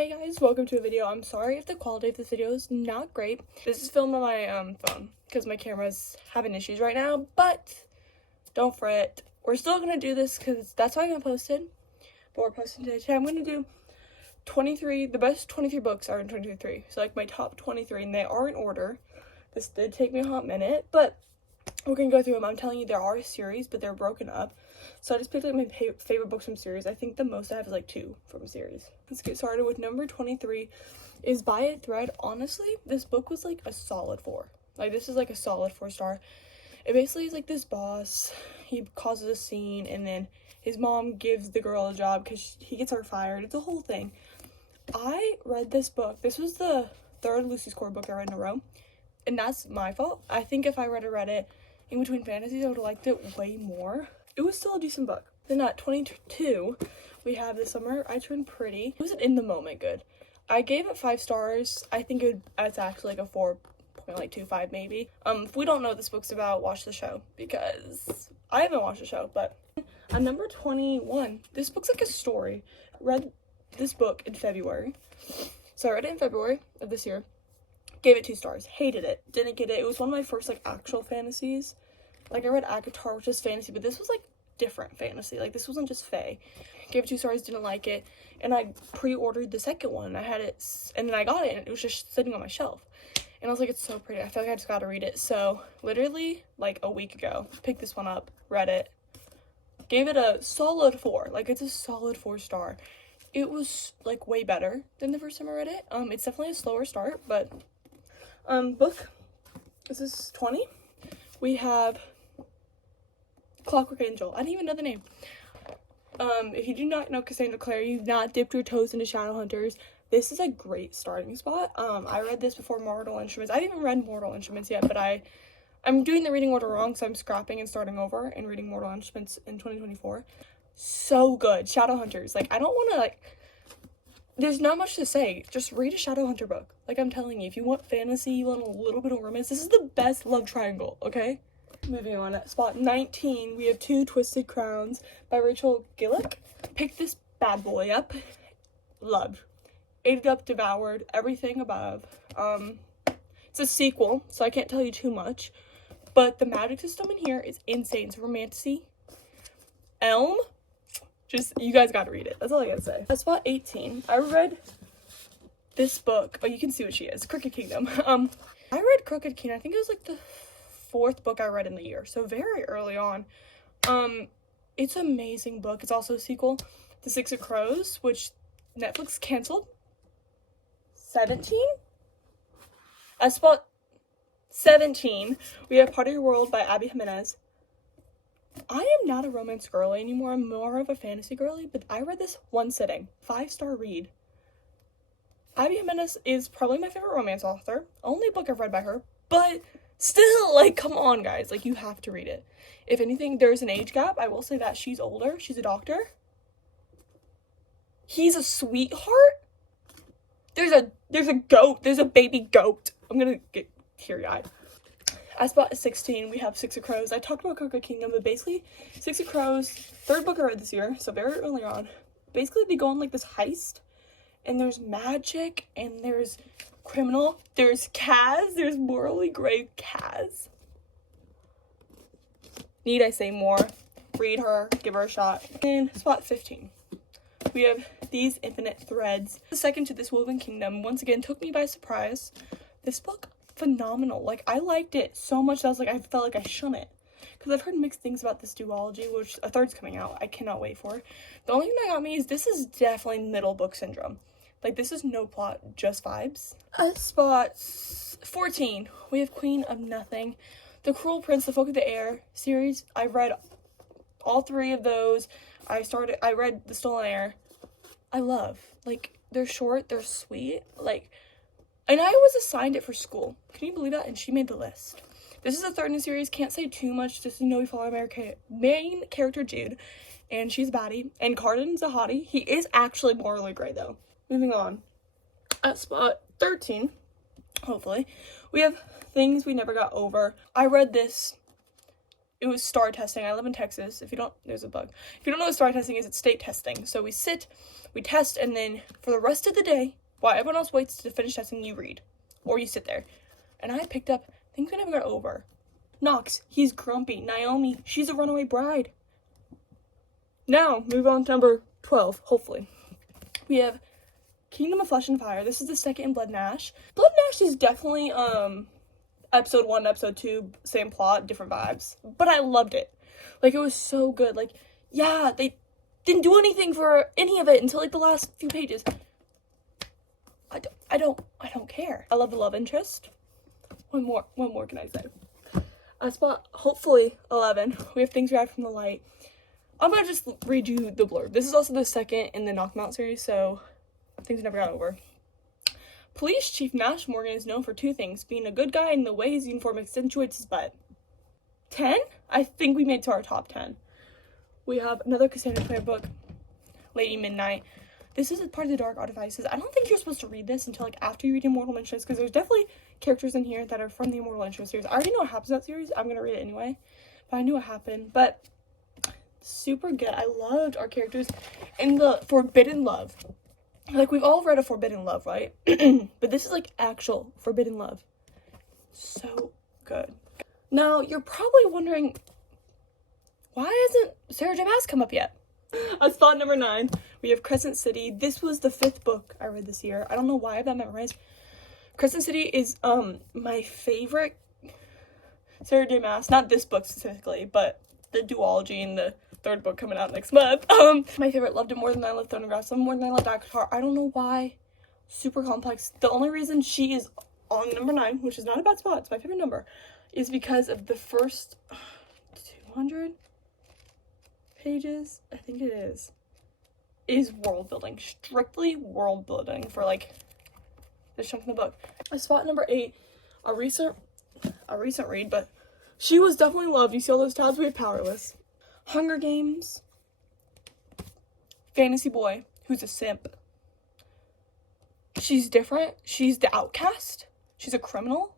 Hey guys, welcome to a video. I'm sorry if the quality of this video is not great. This is filmed on my phone because my camera's having issues right now, but don't fret. We're still gonna do this because that's why I'm gonna post it. But we're posting today. Today I'm gonna do the best 23 books are in 2023. So like my top 23, and they are in order. This did take me a hot minute, but we're gonna go through them. I'm telling you, there are a series, but they're broken up. So I just picked like my favorite books from series. I think the most I have is like 2 from a series. Let's get started with number 23 is By a Thread. Honestly, this book was like a solid 4. Like this is like a solid 4-star. It basically is like this boss, he causes a scene and then his mom gives the girl a job because he gets her fired. It's a whole thing. I read this book. This was the 3rd Lucy's Court book I read in a row. And that's my fault. I think if I read it in between fantasies, I would have liked it way more. It was still a decent book. Then at 22, we have The Summer I Turned Pretty. It wasn't in the moment good. I gave it 5 stars. I think it's actually like a 4.25 maybe. If we don't know what this book's about, watch the show because I haven't watched the show. But at number 21, this book's like a story. I read this book in February. So I read it in February of this year. Gave it 2 stars. Hated it. Didn't get it. It was one of my first like actual fantasies. Like I read ACOTAR, which is fantasy, but this was like different fantasy. Like this wasn't just fae. Gave it 2 stars, didn't like it, and I pre-ordered the second one. I had it, and then I got it, and it was just sitting on my shelf. And I was like, it's so pretty. I feel like I just gotta read it. So literally like a week ago, picked this one up, read it, gave it a solid 4. Like it's a solid 4-star. It was like way better than the first time I read it. It's definitely a slower start, but book. This is 20. We have Clockwork Angel. I didn't even know the name. If you do not know Cassandra Clare, you've not dipped your toes into Shadowhunters, this is a great starting spot. I read this before Mortal Instruments. I haven't even read Mortal Instruments yet, but I'm doing the reading order wrong, so I'm scrapping and starting over and reading Mortal Instruments in 2024. So good. Shadowhunters. Like, I don't want to, like, there's not much to say. Just read a Shadowhunter book. Like, I'm telling you, if you want fantasy, you want a little bit of romance, this is the best love triangle, okay? Moving on, at spot 19, we have Two Twisted Crowns by Rachel Gillick. Picked this bad boy up. Loved. Ate it up, devoured, everything above. It's a sequel, so I can't tell you too much. But the magic system in here is insane. It's romantasy. Elm. Just, you guys gotta read it. That's all I gotta say. At spot 18, I read this book. Oh, you can see what she is. Crooked Kingdom. I read Crooked Kingdom. I think it was like the 4th book I read in the year, so very early on. It's an amazing book. It's also a sequel, The Six of Crows, which Netflix canceled. 17? At spot 17, we have Part of Your World by Abby Jimenez. I am not a romance girly anymore. I'm more of a fantasy girly, but I read this one sitting. 5-star read. Abby Jimenez is probably my favorite romance author. Only book I've read by her, but still, like, come on, guys. Like, you have to read it. If anything, there's an age gap. I will say that she's older. She's a doctor. He's a sweetheart. There's a goat. There's a baby goat. I'm gonna get teary-eyed. At spot 16, we have Six of Crows. I talked about Crooked Kingdom, but basically, Six of Crows, 3rd book I read this year, so very early on. Basically, they go on, like, this heist, and there's magic, and there's criminal, there's Kaz, there's morally gray Kaz. Need I say more? Read her, give her a shot. And spot 15, we have These Infinite Threads. The second to This Woven Kingdom, once again, took me by surprise. This book, phenomenal. Like, I liked it so much that I was like, I felt like I shouldn't. Because I've heard mixed things about this duology, which a 3rd's coming out. I cannot wait for. The only thing that got me is this is definitely middle book syndrome. Like, this is no plot, just vibes. At spot 14, we have Queen of Nothing. The Cruel Prince, The Folk of the Air series. I read all 3 of those. I read The Stolen Heir. I love. Like, they're short, they're sweet. Like, and I was assigned it for school. Can you believe that? And she made the list. This is the 3rd in the series. Can't say too much. Just, we follow our main character, Jude. And she's a baddie. And Cardin's a hottie. He is actually morally gray, though. Moving on. At spot 13, hopefully, we have Things We Never Got Over. I read this it was STAR testing. I live in Texas. If you don't, there's a bug. If you don't know what STAR testing is, it's state testing. So we sit, we test, and then for the rest of the day, while everyone else waits to finish testing, you read. Or you sit there. And I picked up Things We Never Got Over. Knox, he's grumpy. Naomi, she's a runaway bride. Now, move on to number 12, hopefully. We have Kingdom of Flesh and Fire. This is the second in Blood and Ash. Blood and Ash is definitely, episode 1, episode 2, same plot, different vibes. But I loved it. Like, it was so good. Like, yeah, they didn't do anything for any of it until, like, the last few pages. I don't care. I love the love interest. One more can I say? I spot, hopefully, 11. We have Things We Hide from the Light. I'm gonna just read you the blurb. This is also the second in the Knock 'Em Out series, so Things We Never Got Over. Police Chief Nash Morgan is known for 2 things: being a good guy and the way his uniform accentuates his butt. 10? I think we made it to our top 10. We have another Cassandra Clare book, Lady Midnight. This is a part of the Dark Artifices. I don't think you're supposed to read this until, like, after you read Immortal Interest, because there's definitely characters in here that are from the Immortal Interest series. I already know what happens in that series. I'm gonna read it anyway, but I knew what happened. But super good. I loved our characters in the Forbidden Love. Like, we've all read a Forbidden Love, right? But this is, like, actual Forbidden Love. So good. Now, you're probably wondering, why hasn't Sarah J. Maas come up yet? At spot number 9, we have Crescent City. This was the 5th book I read this year. I don't know why I have that memorized. Crescent City is, my favorite Sarah J. Maas. Not this book specifically, but the duology and the 3rd book coming out next month. My favorite. Loved it more than I loved Thorngrass. Loved more than I loved Akatar. I don't know why. Super complex. The only reason she is on number 9, which is not a bad spot, it's my favorite number, is because of the first 200 pages, I think it is world building. Strictly world building for, like, this chunk in the book. Spot number 8, a recent read, but she was definitely loved. You see all those tabs? We have Powerless. Hunger Games. Fantasy Boy, who's a simp. She's different. She's the outcast. She's a criminal,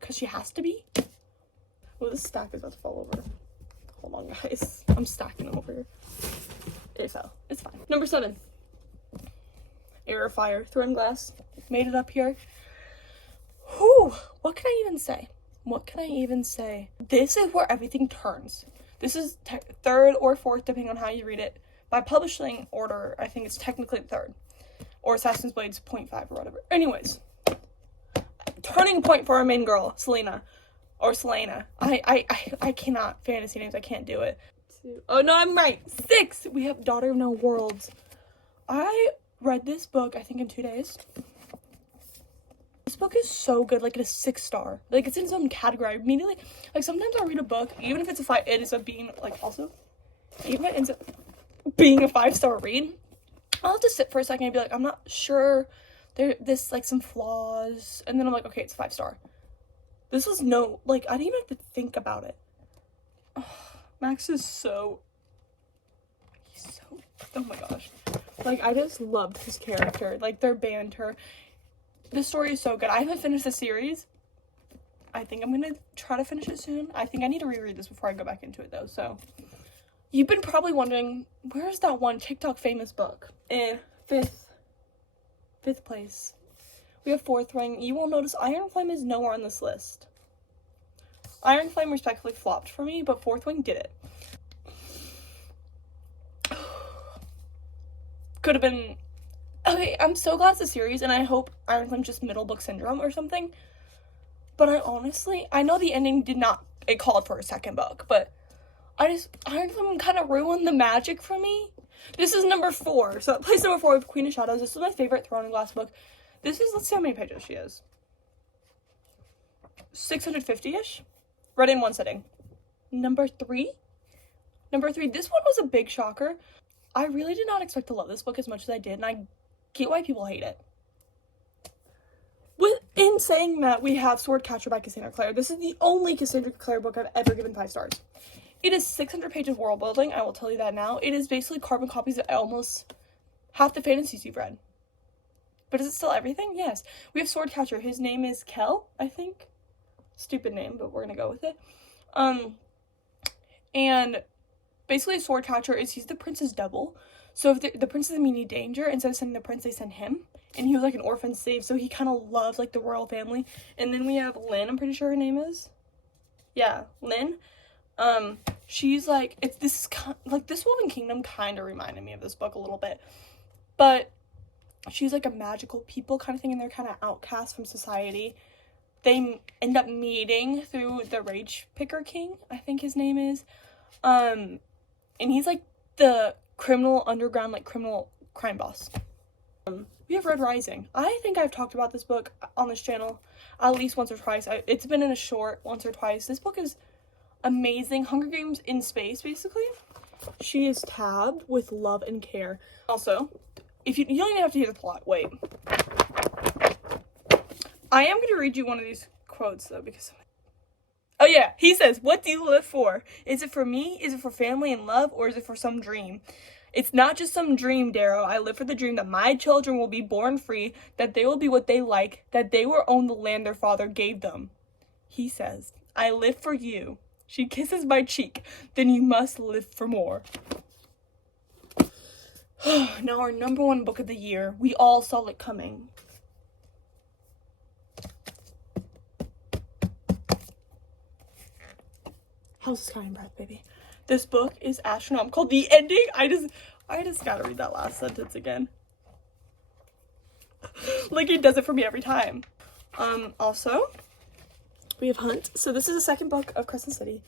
because she has to be. Oh, this stack is about to fall over. Hold on, guys. I'm stacking them over here. It fell. It's fine. Number 7. Air of Fire. Throne Glass. Made it up here. Whew. What can I even say? What can I even say? This is where everything turns. This is 3rd or 4th, depending on how you read it. By publishing order, I think it's technically 3rd. Or Assassin's Blade's 0.5 or whatever. Anyways. Turning point for our main girl, Selena. Or Selena. I cannot. Fantasy names, I can't do it. 2. Oh, no, I'm right. 6. We have Daughter of No Worlds. I read this book, I think, in 2 days. This book is so good. Like, it's a 6-star. Like, it's in its own category. I immediately, like, sometimes I'll read a book, even if it's a 5, it ends up being, like, also, even if it ends up being a 5-star read, I'll have to sit for a second and be like, I'm not sure. There's, like, some flaws. And then I'm like, okay, it's 5-star. This was no, like, I didn't even have to think about it. Oh, Max is so, oh my gosh. Like, I just loved his character. Like, their banter. The story is so good. I haven't finished the series. I think I'm gonna try to finish it soon. I think I need to reread this before I go back into it, though, so. You've been probably wondering, where's that one TikTok famous book? In 5th place. We have 4th Ring. You will notice Iron Flame is nowhere on this list. Iron Flame respectfully flopped for me, but 4th Wing did it. Could have been... Okay, I'm so glad it's a series, and I hope Iron Flame's just middle book syndrome or something. But I know the ending did not... It called for a 2nd book, but Iron Flame kind of ruined the magic for me. This is number 4. So, place number 4 with Queen of Shadows. This is my favorite Throne and Glass book. This is, let's see how many pages she is. 650-ish. Read in one sitting. Number 3. This one was a big shocker. I really did not expect to love this book as much as I did, and I get why people hate it. In saying that, we have Swordcatcher by Cassandra Clare. This is the only Cassandra Clare book I've ever given 5 stars. It is 600 pages of world building, I will tell you that now. It is basically carbon copies of almost half the fantasies you've read. But is it still everything? Yes. We have Swordcatcher. His name is Kel, I think. Stupid name, but we're gonna go with it. And basically, a sword catcher he's the prince's double. So if the prince is in any danger, instead of sending the prince, they send him. And he was like an orphan slave, so he kind of loves like the royal family. And then we have Lynn, I'm pretty sure her name is. Yeah, Lynn. She's like, this Wolven Kingdom kind of reminded me of this book a little bit. But she's like a magical people kind of thing, and they're kind of outcast from society. They end up meeting through the Rage Picker King, I think his name is. And he's like the criminal underground, like criminal crime boss. We have Red Rising. I think I've talked about this book on this channel at least once or twice. It's been in a short once or twice. This book is amazing. Hunger Games in space, basically. She is Tab with love and care. Also, if you don't even have to hear the plot. Wait. I am going to read you one of these quotes, though, because... Oh, yeah. He says, "What do you live for? Is it for me? Is it for family and love? Or is it for some dream? It's not just some dream, Darrow. I live for the dream that my children will be born free, that they will be what they like, that they will own the land their father gave them." He says, "I live for you." She kisses my cheek. "Then you must live for more." Now our number one book of the year. We all saw it coming. House of Sky and Breath, baby. This book is astronomical. The ending, I just gotta read that last sentence again. Like, he does it for me every time. Also, we have Hunt. So this is the second book of Crescent City.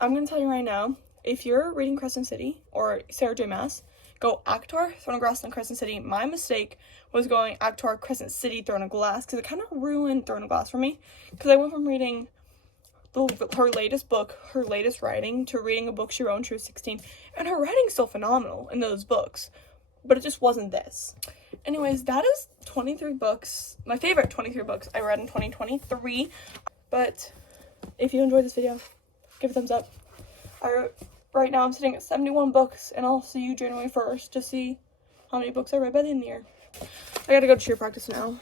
I'm gonna tell you right now, if you're reading Crescent City or Sarah J Maas, go ACOTAR, Throne of Glass, and Crescent City. My mistake was going ACOTAR, Crescent City, Throne of Glass, because it kind of ruined Throne of Glass for me. Because I went from reading her latest book, her latest writing, to reading a book she wrote when she was 16. And her writing's still phenomenal in those books. But it just wasn't this. Anyways, that is 23 books. My favorite 23 books I read in 2023. But if you enjoyed this video, give it a thumbs up. Right now I'm sitting at 71 books, and I'll see you January 1st to see how many books I read by the end of the year. I gotta go to cheer practice now.